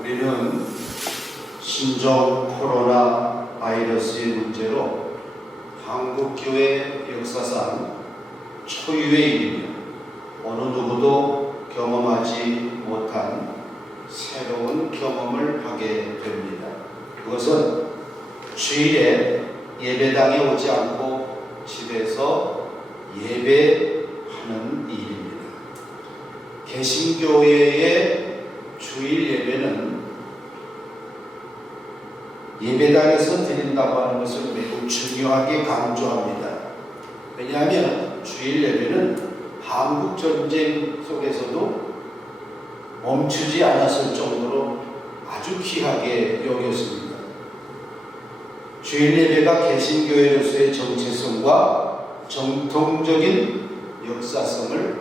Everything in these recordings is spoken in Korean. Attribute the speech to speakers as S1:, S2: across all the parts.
S1: 우리는 신종 코로나 바이러스의 문제로 한국교회 역사상 초유의 일이며 어느 누구도 경험하지 못한 새로운 경험을 하게 됩니다. 그것은 주일에 예배당에 오지 않고 집에서 예배하는 일입니다. 개신교회의 주일 예배는 예배당에서 드린다고 하는 것을 매우 중요하게 강조합니다. 왜냐하면 주일 예배는 한국 전쟁 속에서도 멈추지 않았을 정도로 아주 귀하게 여겼습니다. 주일 예배가 개신교회로서의 정체성과 정통적인 역사성을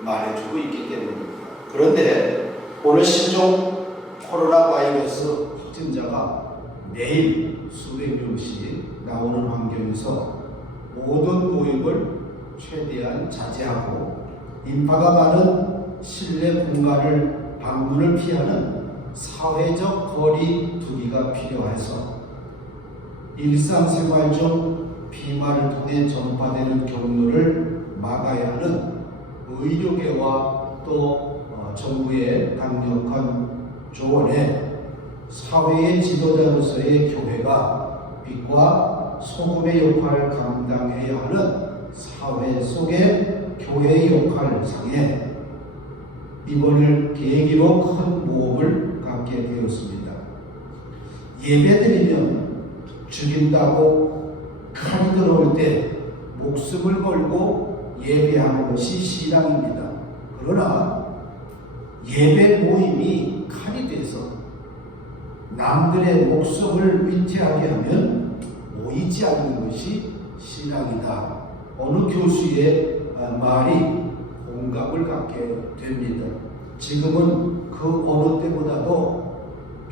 S1: 말해주고 있기 때문입니다. 그런데 오늘 신종 코로나 바이러스 확진자가 매일 수백 명씩 나오는 환경에서 모든 모임을 최대한 자제하고 인파가 많은 실내 공간을 방문을 피하는 사회적 거리 두기가 필요해서 일상생활 중 비말을 통해 전파되는 경로를 막아야 하는 의료계와 또 어, 정부의 강력한 조언에 사회의 지도자로서의 교회가 빛과 소금의 역할을 감당해야 하는 사회 속의 교회의 역할상에 이번을 계기로 큰 모험을 갖게 되었습니다. 예배드리면 죽인다고 칼이 들어올 때 목숨을 걸고 예배하는 것이 신앙입니다. 그러나 예배 모임이 칼이 돼서 남들의 목숨을 위태하게 하면 모이지 않는 것이 신앙이다. 어느 교수의 말이 공감을 갖게 됩니다. 지금은 그 어느 때보다도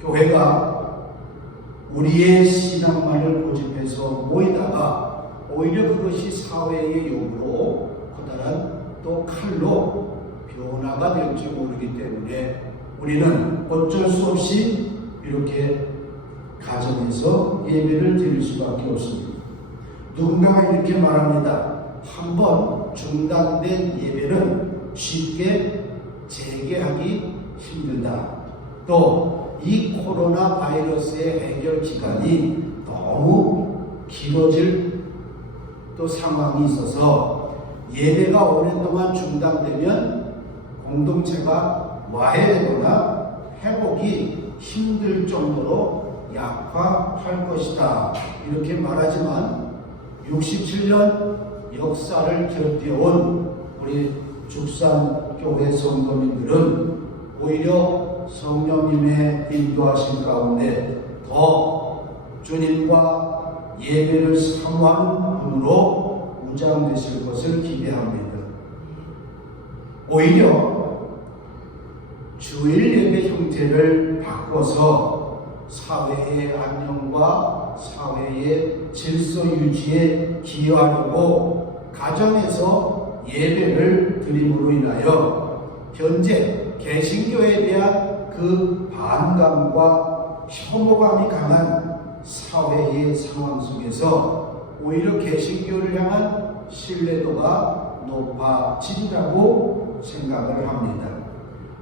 S1: 교회가 우리의 신앙만을 고집해서 모이다가 오히려 그것이 사회의 욕으로 커다란 또 칼로 변화가 될지 모르기 때문에 우리는 어쩔 수 없이 이렇게 가정에서 예배를 드릴 수밖에 없습니다. 누군가가 이렇게 말합니다. 한번 중단된 예배는 쉽게 재개하기 힘들다. 또 이 코로나 바이러스의 해결 기간이 너무 길어질 또 상황이 있어서 예배가 오랫동안 중단되면 공동체가 와해되거나 회복이 힘들 정도로 약화할 것이다. 이렇게 말하지만 67년 역사를 견뎌온 우리 죽산교회 성도님들은 오히려 성령님의 인도하신 가운데 더 주님과 예배를 사모하는 분으로 무장되실 것을 기대합니다. 오히려 주일 예배 형태를 바꿔서 사회의 안녕과 사회의 질서 유지에 기여하려고 가정에서 예배를 드림으로 인하여 현재 개신교에 대한 그 반감과 혐오감이 강한 사회의 상황 속에서 오히려 개신교를 향한 신뢰도가 높아진다고 생각을 합니다.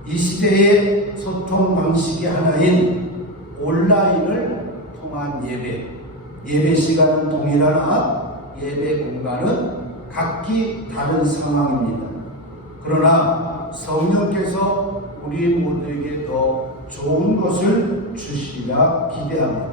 S1: 이 시대의 소통 방식의 하나인 온라인을 통한 예배, 예배 시간은 동일하나 예배 공간은 각기 다른 상황입니다. 그러나 성령께서 우리 모두에게 더 좋은 것을 주시리라 기대합니다.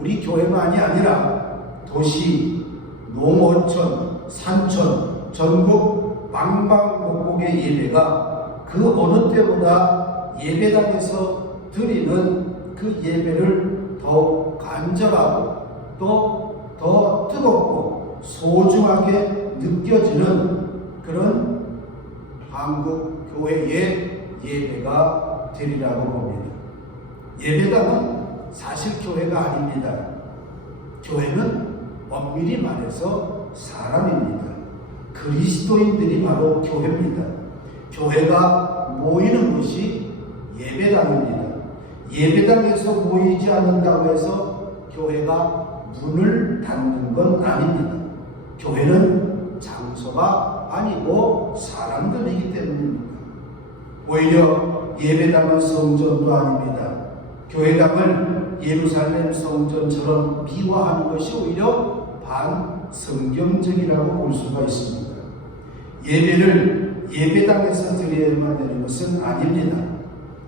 S1: 우리 교회만이 아니라 도시, 농어촌, 산촌, 전국 방방곡곡의 예배가 그 어느 때보다 예배당에서 드리는 그 예배를 더욱 간절하고 또 더 뜨겁고 소중하게 느껴지는 그런 한국 교회의 예배가 되리라고 봅니다. 예배당은 사실 교회가 아닙니다. 교회는 엄밀히 말해서 사람입니다. 그리스도인들이 바로 교회입니다. 교회가 모이는 곳이 예배당입니다. 예배당에서 모이지 않는다고 해서 교회가 문을 닫는 건 아닙니다. 교회는 장소가 아니고 사람들이기 때문입니다. 오히려 예배당은 성전도 아닙니다. 교회당을 예루살렘 성전처럼 미화하는 것이 오히려 반성경적이라고 볼 수가 있습니다. 예배를 예배당에서 드려야만 되는 것은 아닙니다.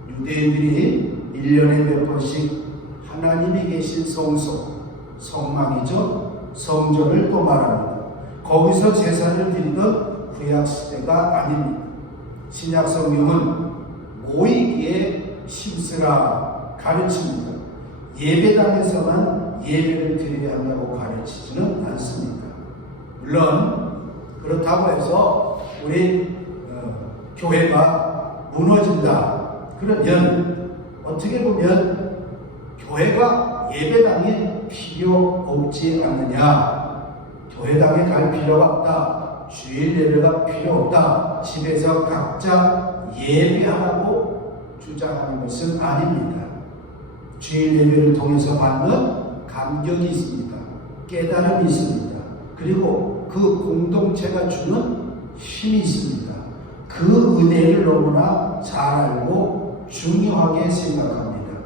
S1: 유대인들이 1년에 몇 번씩 하나님이 계신 성소, 성막이죠. 성전을 또 말합니다. 거기서 제사를 드리던 구약시대가 아닙니다. 신약 성경은 모이기에 힘쓰라 가르칩니다. 예배당에서만 예배를 드려야 한다고 가르치지는 않습니다. 물론 그렇다고 해서 우리 어, 교회가 무너진다. 그러면 어떻게 보면 교회가 예배당에 필요 없지 않느냐? 교회당에 갈 필요가 없다. 주일 예배가 필요 없다. 집에서 각자 예배하라고 주장하는 것은 아닙니다. 주일 예배를 통해서 받는 감격이 있습니다. 깨달음이 있습니다. 그리고 그 공동체가 주는 힘이 있습니다. 그 은혜를 너무나 잘 알고 중요하게 생각합니다.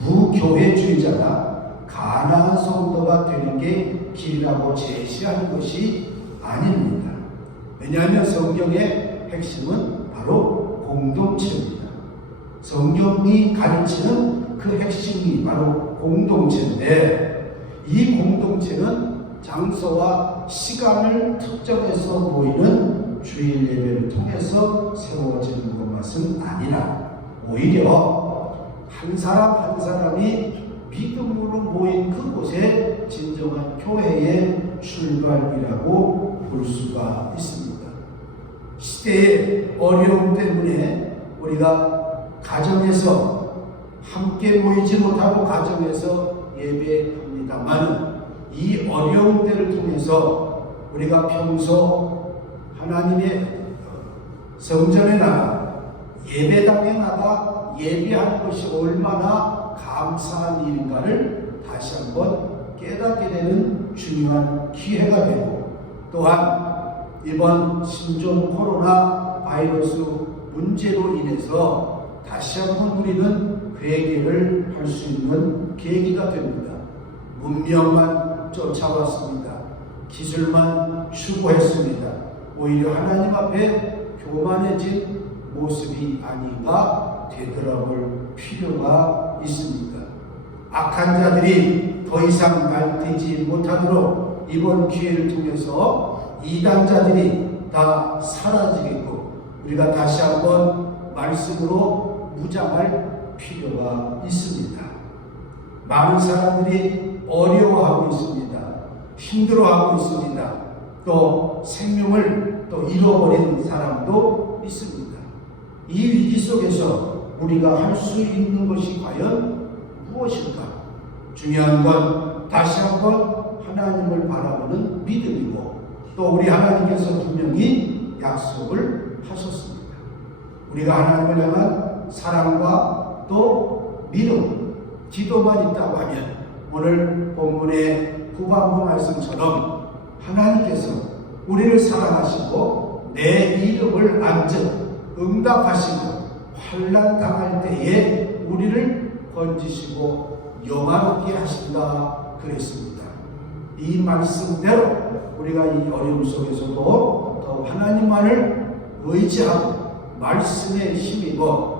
S1: 무교회주의자가 가난한 성도가 되는 게 길이라고 제시하는 것이 아닙니다. 왜냐하면 성경의 핵심은 바로 공동체입니다. 성경이 가르치는 그 핵심이 바로 공동체인데 이 공동체는 장소와 시간을 특정해서 모이는 주일 예배를 통해서 세워지는 것만은 아니라 오히려 한 사람 한 사람이 믿음으로 모인 그곳에 진정한 교회의 출발이라고 볼 수가 있습니다. 시대의 어려움 때문에 우리가 가정에서 함께 모이지 못하고 가정에서 예배합니다만 이 어려운 때를 통해서 우리가 평소 하나님의 성전에 나가 예배당에 나가 예배하는 것이 얼마나 감사한 일인가를 다시 한번 깨닫게 되는 중요한 기회가 되고 또한 이번 신종 코로나 바이러스 문제로 인해서 다시 한번 우리는 회개를 할 수 있는 계기가 됩니다. 문명만 쫓아왔습니다. 기술만 추구했습니다. 오히려 하나님 앞에 교만해진 모습이 아닌가 되돌아볼 필요가 있습니다. 악한 자들이 더 이상 날뛰지 못하도록 이번 기회를 통해서 이단자들이 다 사라지겠고 우리가 다시 한번 말씀으로 무장할 필요가 있습니다. 많은 사람들이 어려워하고 있습니다. 힘들어하고 있습니다. 또 생명을 또 잃어버린 사람도 있습니다. 이 위기 속에서 우리가 할 수 있는 것이 과연 무엇일까? 중요한 건 다시 한번 하나님을 바라보는 믿음이고 또 우리 하나님께서 분명히 약속을 하셨습니다. 우리가 하나님을 향한 사랑과 또 믿음, 기도만 있다고 하면 오늘 본문의 후반부 말씀처럼 하나님께서 우리를 사랑하시고 내 이름을 안전 응답하시고 환란 당할 때에 우리를 건지시고 영화롭게 하신다 그랬습니다. 이 말씀대로 우리가 이 어려움 속에서도 더 하나님만을 의지하고 말씀에 힘입어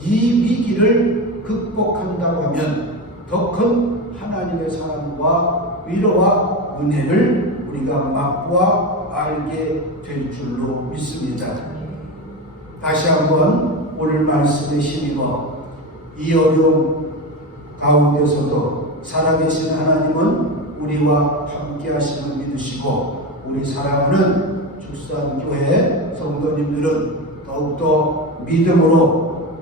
S1: 이 위기를 극복한다고 하면 더 큰 하나님의 사랑과 위로와 은혜를 우리가 맛보아 알게 될 줄로 믿습니다. 다시 한번 오늘 말씀에 힘입어 이 어려움 가운데서도 살아계신 하나님은 우리와 함께 하심을 믿으시고 우리 사랑하는 축산교회 성도님들은 더욱더 믿음으로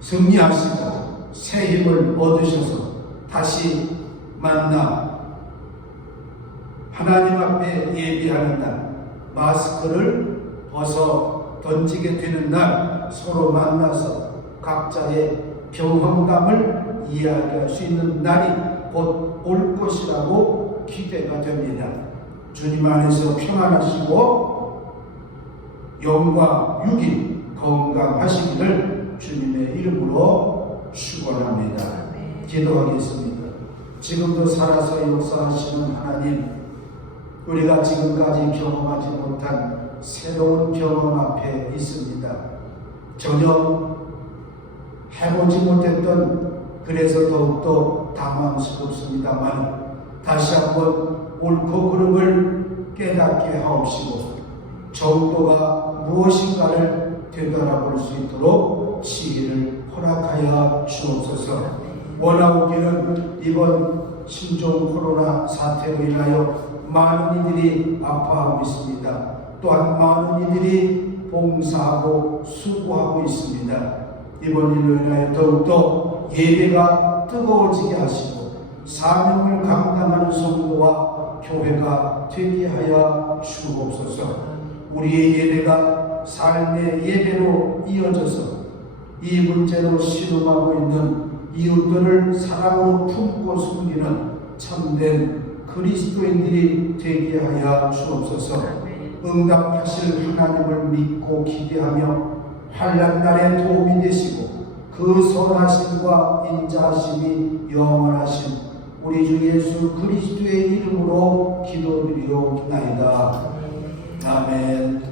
S1: 승리하시고 새 힘을 얻으셔서 다시 만나 하나님 앞에 예비하는 날 마스크를 벗어 던지게 되는 날 서로 만나서 각자의 경험감을 이야기할 수 있는 날이 곧 올 것이라고 기대가 됩니다. 주님 안에서 평안하시고 영과 육이 건강하시기를 주님의 이름으로 축원합니다. 기도하겠습니다. 지금도 살아서 역사하시는 하나님, 우리가 지금까지 경험하지 못한 새로운 경험 앞에 있습니다. 전혀 해보지 못했던 그래서 더욱더 당황스럽습니다만 다시 한번 옳고 그름을 깨닫게 하옵시고 정도가 무엇인가를 되돌아볼 수 있도록 지혜를 허락하여 주옵소서. 원하오기는 이번 신종 코로나 사태로 인하여 많은 이들이 아파하고 있습니다. 또한 많은 이들이 봉사하고 수고하고 있습니다. 이번 일로 인하여 더욱더 예배가 뜨거워지게 하시고 사명을 감당하는 성도와 교회가 되게 하여 주옵소서. 우리의 예배가 삶의 예배로 이어져서 이 문제로 신음하고 있는 이웃들을 사랑으로 품고 숨기는 참된 그리스도인들이 되게 하여 주옵소서. 응답하실 하나님을 믿고 기대하며 환란 날에 도움이 되시고 그 선하심과 인자하심이 영원하신 우리 주 예수 그리스도의 이름으로 기도드리옵나이다. 아멘.